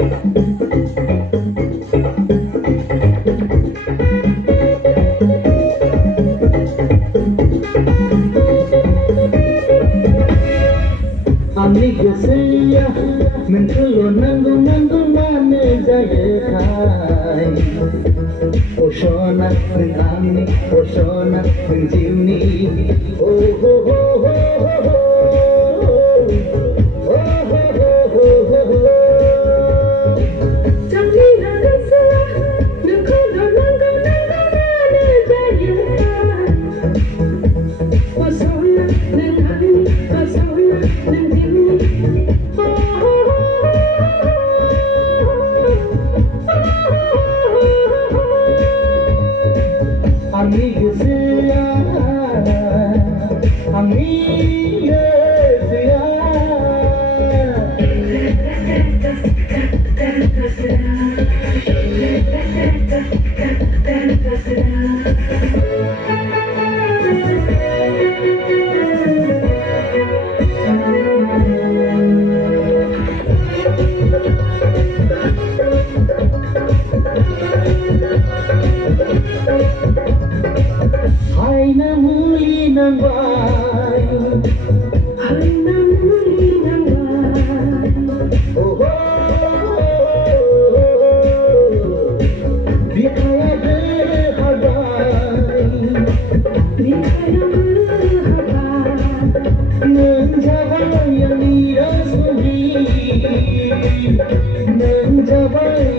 Agni gwswa ngkwolo nanggwo mane jayekai Oshona Agni Oshona jiwni oh ho ho ho ho Agni gwswa Agni gwswa Haina muli nangwai oh ho bikaya berhabai menjaga yang dirasui menjaga